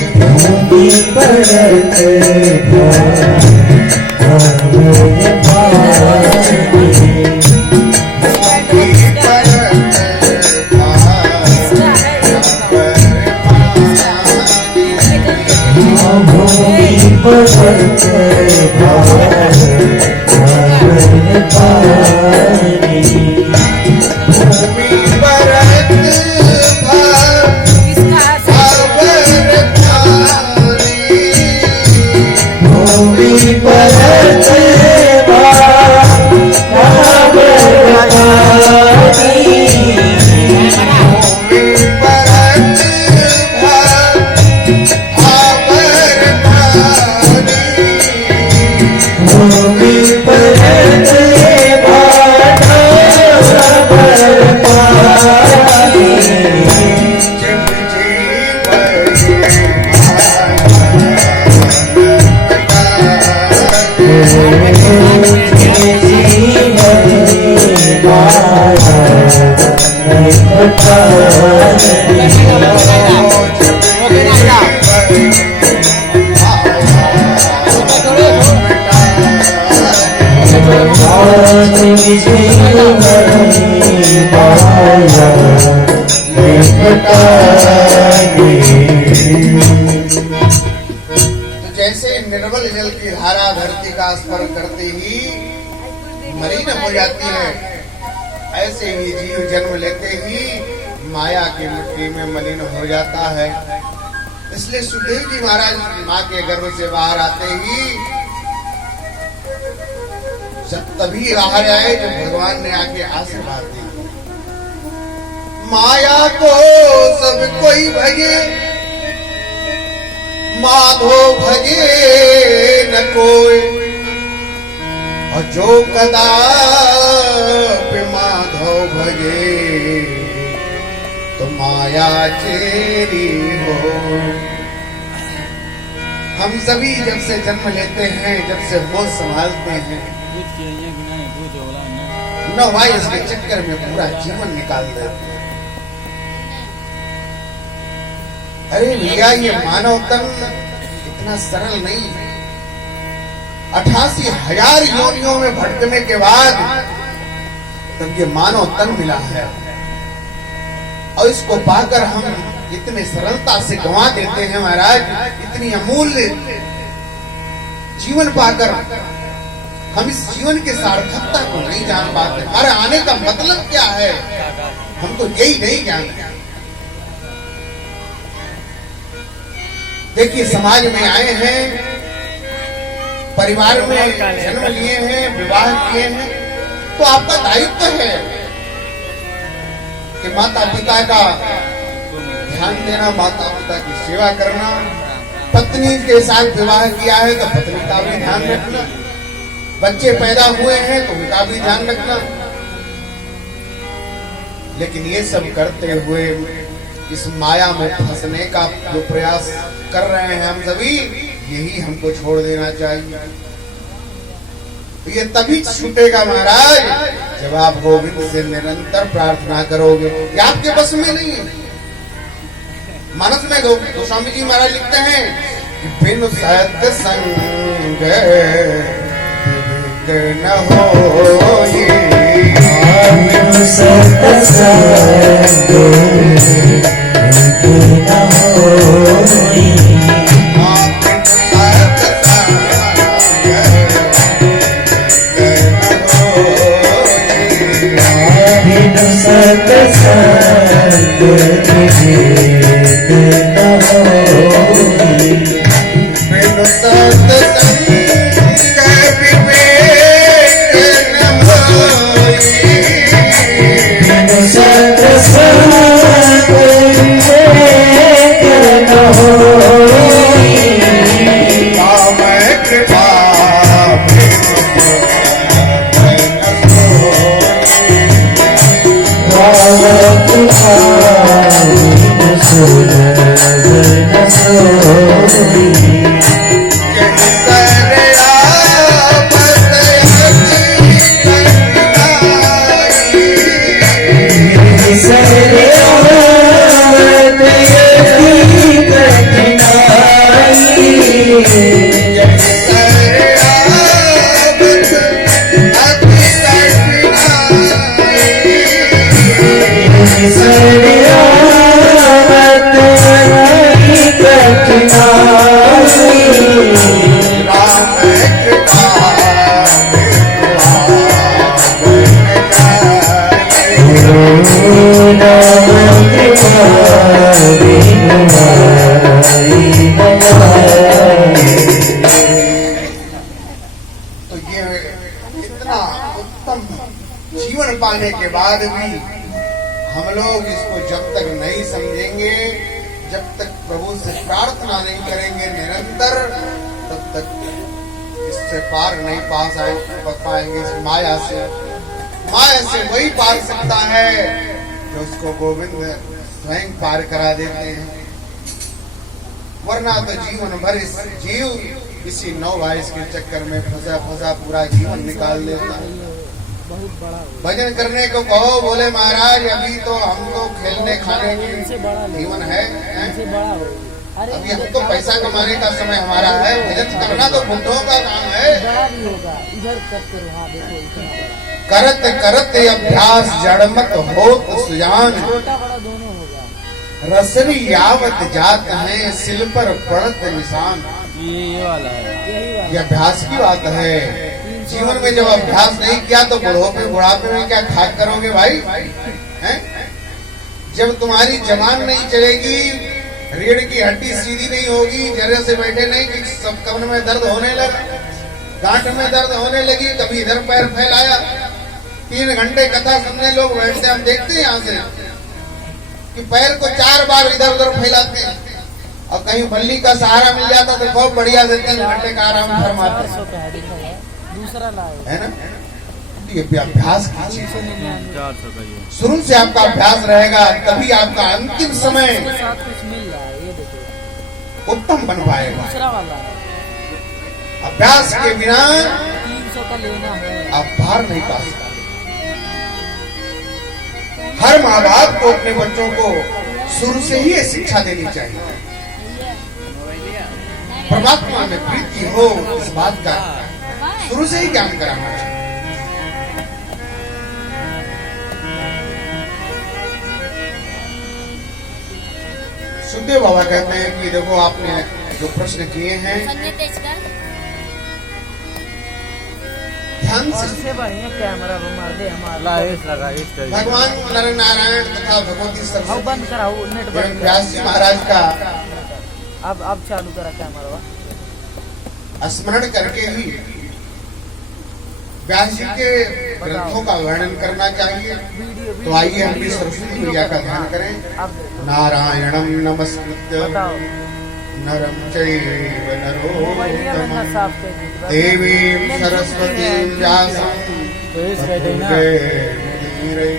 भूमि परत जैसे निर्मल जल की धारा धरती का स्पर्श करते ही मलिन हो जाती है, ऐसे ही जीव जन्म लेते ही माया की मिट्टी में मलिन हो जाता है। इसलिए सुखदेव जी महाराज माँ के गर्भ से बाहर आते ही जब तभी बाहर आए जब भगवान ने आके आशीर्वाद दी। माया को सब कोई भजे, माधो भजे न कोई, और जो कदापि माधो भजे तो माया चेरी हो। हम सभी जब से जन्म लेते हैं, जब से होश संभालते हैं, नौवाइस के चक्कर में पूरा जीवन निकाल देते हैं। अरे भैया, ये मानव तन इतना सरल नहीं है। 88,000 योनियों में भटकने के बाद तब ये मानव तन मिला है, और इसको पाकर हम इतने सरलता से गंवा देते हैं महाराज। इतनी अमूल्य जीवन पाकर हम इस जीवन की सार्थकता को नहीं जान पाते। हमारे आने का मतलब क्या है, हमको यही नहीं जानते। देखिए, समाज में आए हैं, परिवार में जन्म लिए हैं, विवाह किए हैं, तो आपका दायित्व है कि माता पिता का ध्यान देना, माता पिता की सेवा करना। पत्नी के साथ विवाह किया है तो पत्नी का भी ध्यान रखना, बच्चे पैदा हुए हैं तो उनका भी ध्यान रखना। लेकिन ये सब करते हुए इस माया में फंसने का जो प्रयास कर रहे हैं हम सभी, यही हमको छोड़ देना चाहिए। तो ये तभी छूटेगा महाराज जब आप गोविंद से निरंतर प्रार्थना करोगे। ये आपके बस में नहीं है। मानस में गोस्वामी जी महाराज लिखते हैं कि बिनु सत्संग विवेक न होई, बिनु सत्संग विवेक न होई, बिनु सत्संग विवेक न होई, बिनु सत्संग विवेक न होई, बिनु सत्संग विवेक न होई, राम कृपा सुन बाद भी हम लोग इसको जब तक नहीं समझेंगे, जब तक प्रभु से प्रार्थना नहीं करेंगे निरंतर, तब तक इससे पार नहीं पाएंगे। इस माया से वही पार सकता है जो उसको गोविंद स्वयं पार करा देते हैं। वरना तो जीवन भर इसी नौ वाइस के चक्कर में फंसा पूरा जीवन निकाल देता है। भजन करने को कहो, बोले महाराज अभी तो हम तो खेलने खाने की जीवन है, अभी हम तो पैसा कमाने का समय हमारा है। भजन करना तो बुढ़ों का काम है। करत करत अभ्यास जड़मत होत सुजान, रसरी यावत जात है सिल पर पड़त निशान। ये वाला है, ये अभ्यास की बात है। जीवन में जब अभ्यास नहीं किया तो बुढ़ापे में क्या खाक करोगे भाई, हैं? जब तुम्हारी जबान नहीं चलेगी, रीढ़ की हड्डी सीधी नहीं होगी, जरे से बैठे नहीं कि सब कमर में दर्द होने लगा, गांठ में दर्द होने लगी, कभी इधर पैर फैलाया। 3 घंटे कथा सुनने लोग बैठते, हम देखते हैं यहाँ से कि पैर को 4 बार इधर उधर फैलाते हैं, और कहीं बल्ली का सहारा मिल जाता तो बहुत बढ़िया से 3 घंटे का आराम फरमाते है ना। ये अभ्यास कीजिए, शुरू से आपका अभ्यास रहेगा, तभी आपका अंतिम समय उत्तम बन पाएगा। अभ्यास के बिना आप पार नहीं पा सकते। हर माँ बाप को अपने बच्चों को शुरू से ही ये शिक्षा देनी चाहिए, परमात्मा में प्रीति हो, इस बात का शुरू से ही ज्ञान कराना चाहिए। सुखदेव बाबा कहते हैं कि देखो आपने जो प्रश्न किए हैं ध्यान से बढ़िया कैमरा मार दे हमारा भगवान नर नारायण तथा भगवती सरस्वती बंद कराओ, नेट बंद व्यास जी महाराज का अब चालू करा कैमरा। स्मरण करके ही व्यास जी के ग्रंथों का वर्णन करना चाहिए। तो आइए हम भी सरस्वती मैया का ध्यान करें। नारायणम नमस्कृत्य नरम चैव नरोत्तमं देवीं सरस्वतीं व्यासं ततो जयमुदीरये।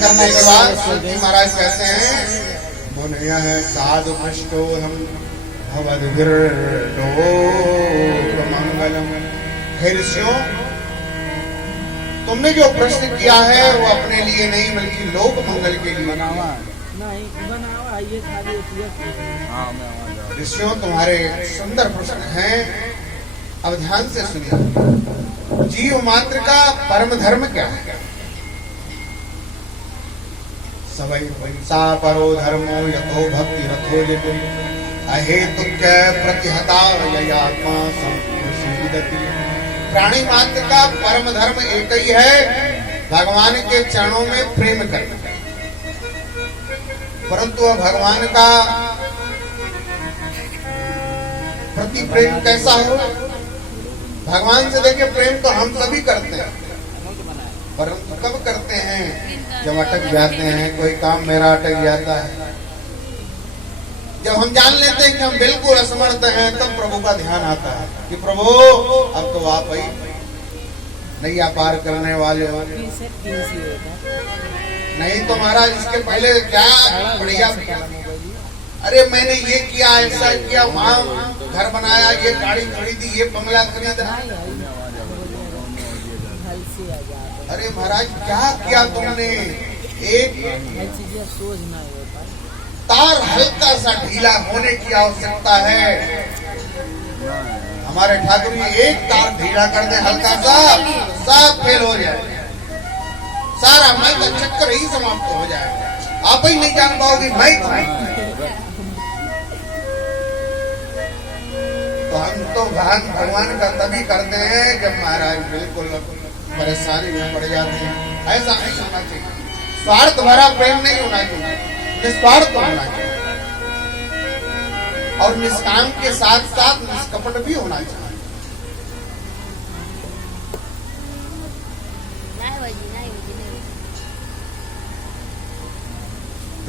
करने के बाद सरस्वती महाराज कहते हैं, मुनयः साधु पृष्ठोऽहं भवद्भिर्लोकमंगलम्। हे ऋषियों, तुमने जो प्रश्न किया है वो अपने लिए नहीं बल्कि लोक मंगल के लिए। ऋषियों, तुम्हारे सुंदर प्रश्न हैं, अब ध्यान से सुनिए। जीव मात्र का परम धर्म क्या है? सवै हिंसा परो धर्मो यतो भक्ति रथो लिपि अहेतुक प्रतिहता ययात्मा संसीदति। प्राणी मात्र का परम धर्म एक ही है, भगवान के चरणों में प्रेम करना। परंतु वह भगवान का प्रति प्रेम कैसा हो? भगवान से देखिए प्रेम तो हम सभी करते हैं, परंतु कब करते हैं? जब अटक जाते हैं, कोई काम मेरा अटक जाता है, जब हम जान लेते हैं कि हम बिल्कुल असमर्थ हैं, तब प्रभु का ध्यान आता है कि प्रभु अब तो आप ही नैया पार करने वाले हो। नहीं तो महाराज इसके पहले क्या बढ़िया, अरे मैंने ये किया, ऐसा किया, वहाँ घर बनाया, ये गाड़ी खरीदी, ये बंगला खरीदा। अरे महाराज क्या किया तुमने? एक तार हल्का सा ढीला होने की आवश्यकता है। हमारे ठाकुर जी एक तार ढीला कर दे हल्का सा, सब फेल हो जाए, सारा मैं का चक्कर ही समाप्त हो जाएगा। आप ही नहीं जान पाओगे भाई। तो हम तो भगवान का तभी करते हैं जब महाराज बिल्कुल परेशानी में पड़ जाते हैं। ऐसा नहीं होना चाहिए, स्वार्थ भरा प्रेम नहीं होना चाहिए, निस्वार्थ होना चाहिए, और निष्काम के साथ साथ निष्कपट भी होना चाहिए।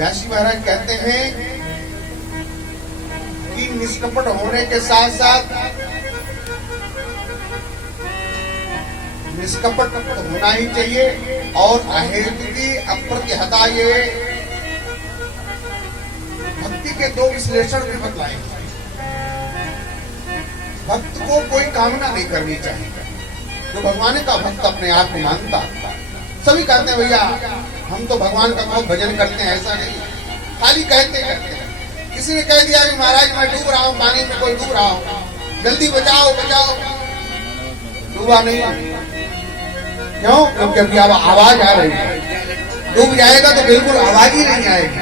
व्यासी महाराज कहते हैं कि निष्कपट होने के साथ साथ निष्कपट होना ही चाहिए और अहेतु की अप्रतिहता ये भक्ति के दो विश्लेषण भी बतलाए। भक्त को कोई कामना नहीं करनी चाहिए। जो भगवान का भक्त अपने आप को मानता, सभी कहते हैं भैया हम तो भगवान का बहुत भजन करते हैं, ऐसा नहीं, खाली कहते करते हैं। किसी ने कह दिया कि महाराज मैं डूब रहा हूँ, पानी में कोई डूब रहा हूँ, जल्दी बचाओ बचाओ, डूबा नहीं। क्यों? क्योंकि अभी अब आवाज आ रही है। डूब जाएगा तो बिल्कुल आवाज ही नहीं आएगी।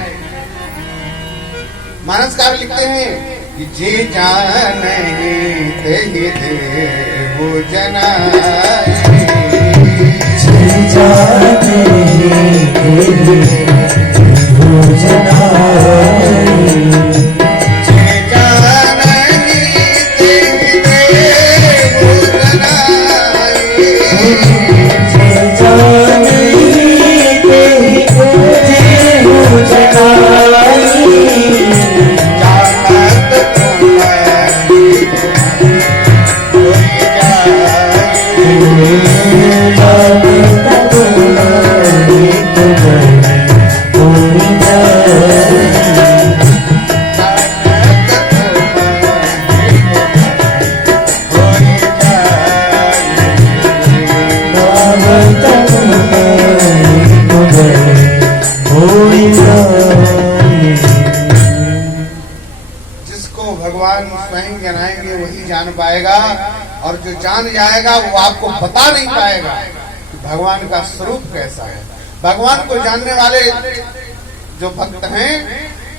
मानसकार लिखते हैं कि जे जाने ते ही देव जनाए, जे जाने ते ही देव जनाए, जे जाने ते ही देव जनाए, जे जाने ते ही देव जनाए, जिसको भगवान स्वयं जनाएंगे वही जान पाएगा, और जो जान जाएगा वो आपको बता नहीं पाएगा कि भगवान का स्वरूप कैसा है। भगवान को जानने वाले जो भक्त हैं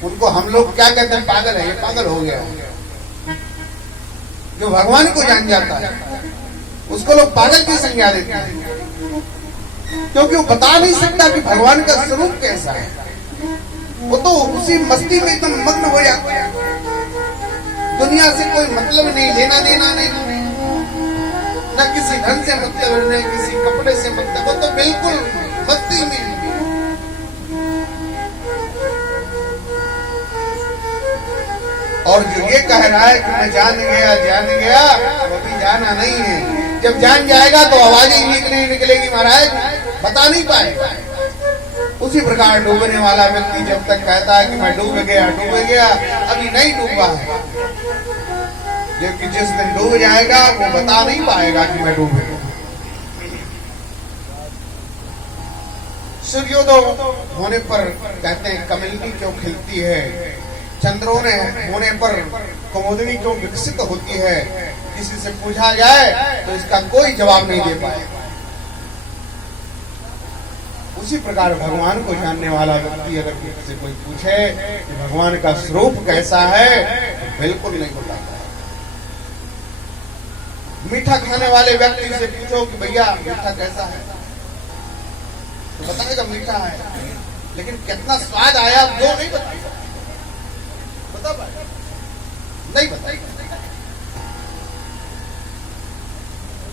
उनको हम लोग क्या कहते हैं? पागल है, ये पागल हो गया। जो भगवान को जान जाता है उसको लोग पागल की संज्ञा देते हैं, क्योंकि वो बता नहीं सकता कि भगवान का स्वरूप कैसा है। वो तो उसी मस्ती में एकदम मग्न हो जाता है, दुनिया से कोई मतलब नहीं, लेना देना नहीं, न किसी धन से मतलब, न किसी कपड़े से मतलब, वो तो बिल्कुल मस्ती में। और जो ये कह रहा है कि मैं जान गया, वो भी जाना नहीं है। जब जान जाएगा तो आवाज ही नहीं निकलेगी महाराज, बता नहीं पाएगा। उसी प्रकार डूबने वाला व्यक्ति जब तक कहता है कि मैं डूब गया, अभी नहीं डूबा है, जबकि जिस दिन डूब जाएगा वो बता नहीं पाएगा कि मैं डूब गया। सूर्योदय होने पर कहते हैं कमलनी क्यों खिलती है, चंद्रोदय होने पर कुमुदनी क्यों विकसित होती है। किसी से पूछा जाए तो इसका कोई जवाब नहीं दे पाएगा। उसी प्रकार भगवान को जानने वाला व्यक्ति अगर किसी से कोई पूछे कि भगवान का स्वरूप कैसा है, तो बिल्कुल नहीं बताता। मीठा खाने वाले व्यक्ति से पूछो कि भैया मीठा कैसा है, तो बताएगा मीठा है, लेकिन कितना स्वाद आया वो नहीं बताएगा। बता पाएगा? नहीं बताएगा।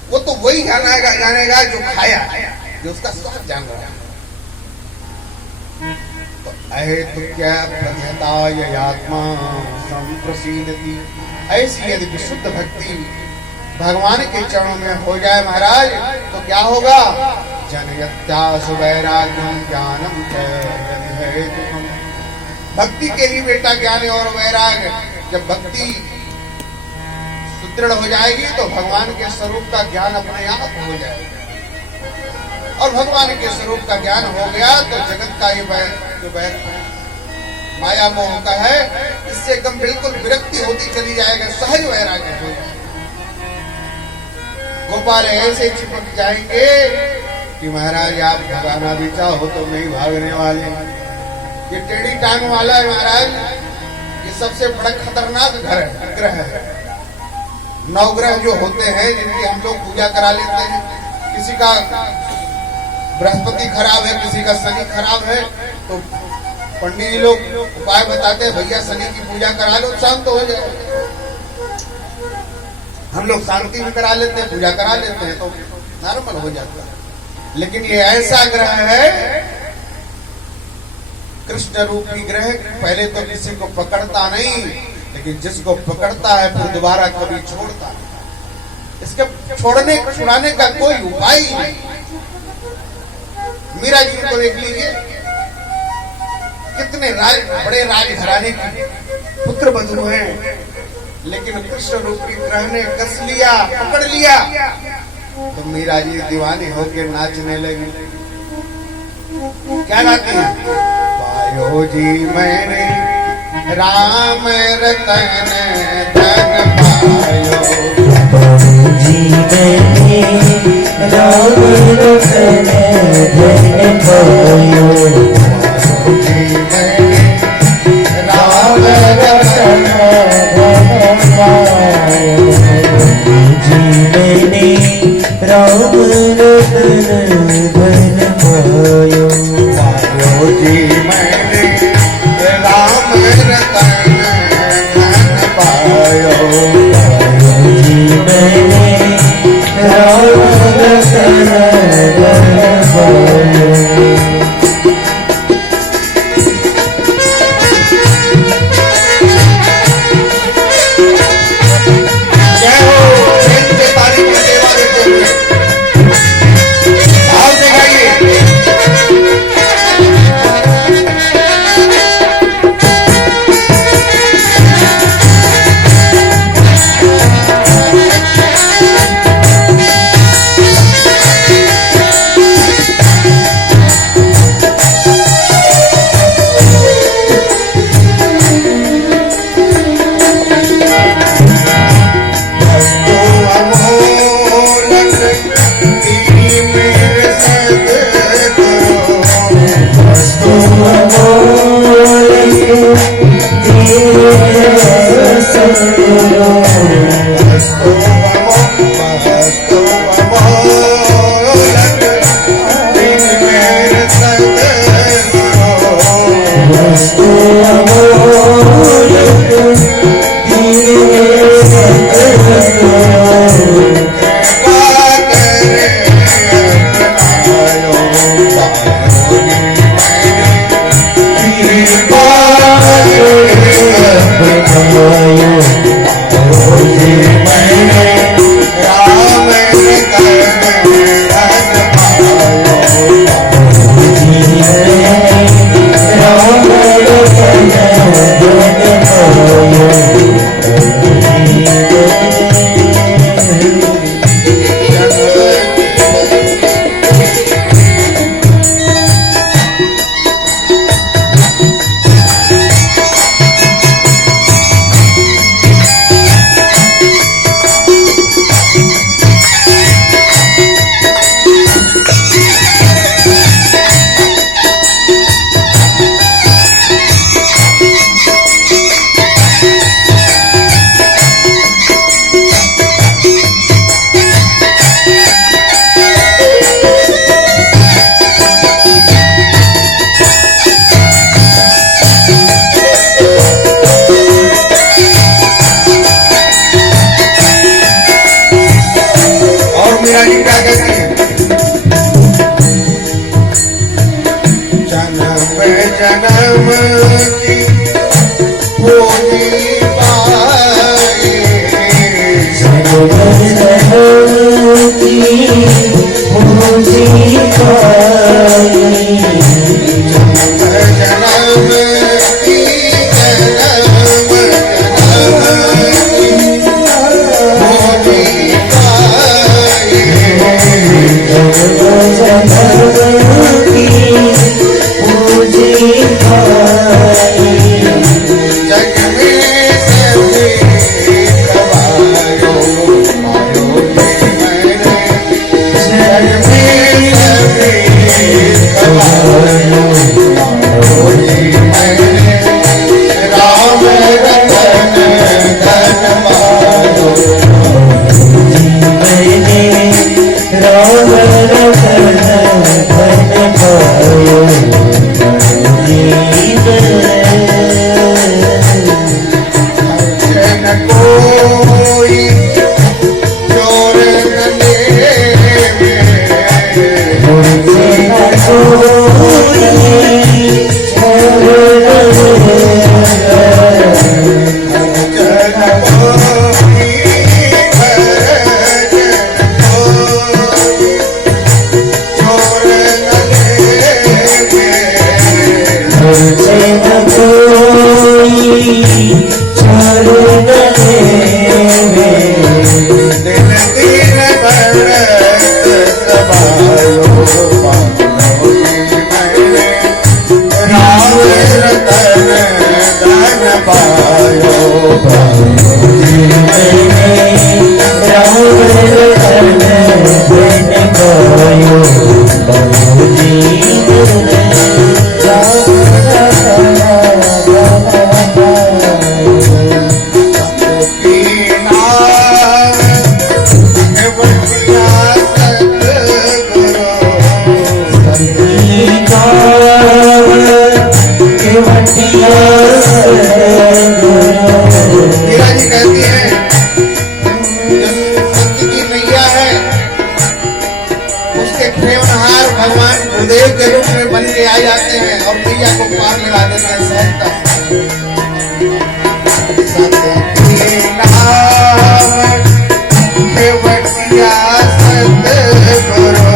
वो तो वही जानेगा जो खाया, जो उसका स्वाद जान रहा है। तो अहेतु क्या प्रत्यता आत्मा संप्रसीदति, ऐसी यदि विशुद्ध भक्ति भगवान के चरणों में हो जाए महाराज, तो क्या होगा? जनयत्यासु वैराग्यम ज्ञानम च हेतुकम्। भक्ति के ही बेटा ज्ञान और वैराग्य। जब भक्ति सुदृढ़ हो जाएगी तो भगवान के स्वरूप का ज्ञान अपने आप हो जाएगा, और भगवान के स्वरूप का ज्ञान हो गया तो जगत का ये जो माया मोह का है, इससे एकदम बिल्कुल विरक्ति होती चली जाएगा, सहज वैराग्य हो जाएगा। गोपाल ऐसे चिपक जाएंगे कि महाराज आप भगाना भी चाहो तो नहीं भागने वाले। ये टेढ़ी टांग वाला है महाराज, ये सबसे बड़ा खतरनाक ग्रह है। नवग्रह जो होते हैं जिनकी हम लोग पूजा करा लेते हैं, किसी का बृहस्पति खराब है, किसी का शनि खराब है, तो पंडित जी लोग उपाय बताते हैं, भैया शनि की पूजा करा लो, शांत हो जाए। हम लोग शांति भी करा लेते हैं, पूजा करा लेते हैं, तो नॉर्मल हो जाता है। लेकिन ये ऐसा ग्रह है कृष्ण रूपी ग्रह पहले तो किसी को पकड़ता नहीं, लेकिन जिसको पकड़ता है फिर दोबारा कभी छोड़ता नहीं। इसके छुड़ाने का कोई उपाय ही नहीं। मीरा जी को देख लीजिए, कितने बड़े राजघराने की पुत्र बधू हैं, लेकिन कृष्ण रूपी ग्रह ने कस लिया, पकड़ लिया, तो मीरा जी दीवानी होकर नाचने लगी। क्या गाती है? पायो जी मैंने राम रतन धन पायो, जी मैंने राम रतन धन पायो, जी मैंने राम रतन धन पायो, जी मैंने राम रतन धन पायो, पायो जी मैंने राम रतन धन पायो, जी मैंने राम रतन धन पायो। जय हो प्रेम से ताली की सेवा देते हुए भाव से गाइए। जी मैंने छोड़ गए वे दिन दिन बढ़त समायो पायोगी मैंने राम रतन धन पायो पायोगी मैंने राम रतन धन पायो पायोगी मैंने राम रतन धन पायो की नाम है बटिया सतगुरु मीरा जी कहती है जो सत्य की मैया है उसके प्रेमहार भगवान गुरुदेव के रूप में बन के आ जाते हैं और मैया को पार लगा देते हैं सहजता सत्य की नाम है बटिया सतगुरु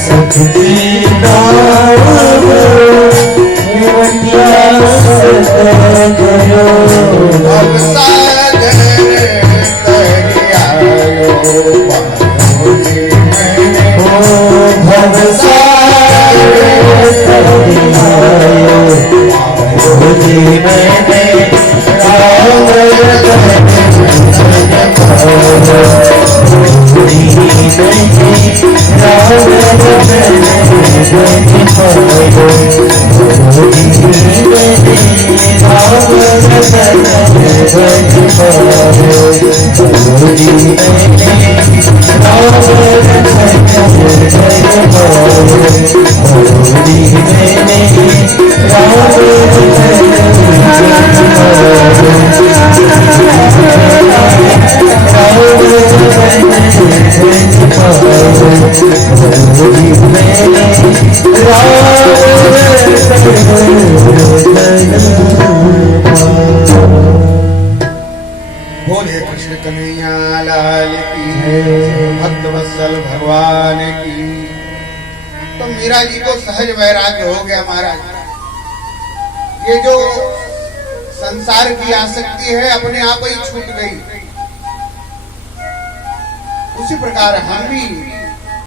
सतकी नाम निवटिया सतगुरु भव सागर तरियायो पायोगी मैंने ओ भव सागर तरियायो पायोगी मैंने राम रतन धन पायो पायोगी मैंने राम रतन धन पायो पायोगी मैंने राम रतन धन पायो पायोगी मैंने राम रतन धन पायो पायोगी मैंने राम बोले कृष्ण कन्हैया लाल की भक्त वत्सल भगवान की। तो मीरा जी को सहज वैराग्य हो गया महाराज। ये जो संसार की आसक्ति है अपने आप ही छूट गई। उसी प्रकार हम भी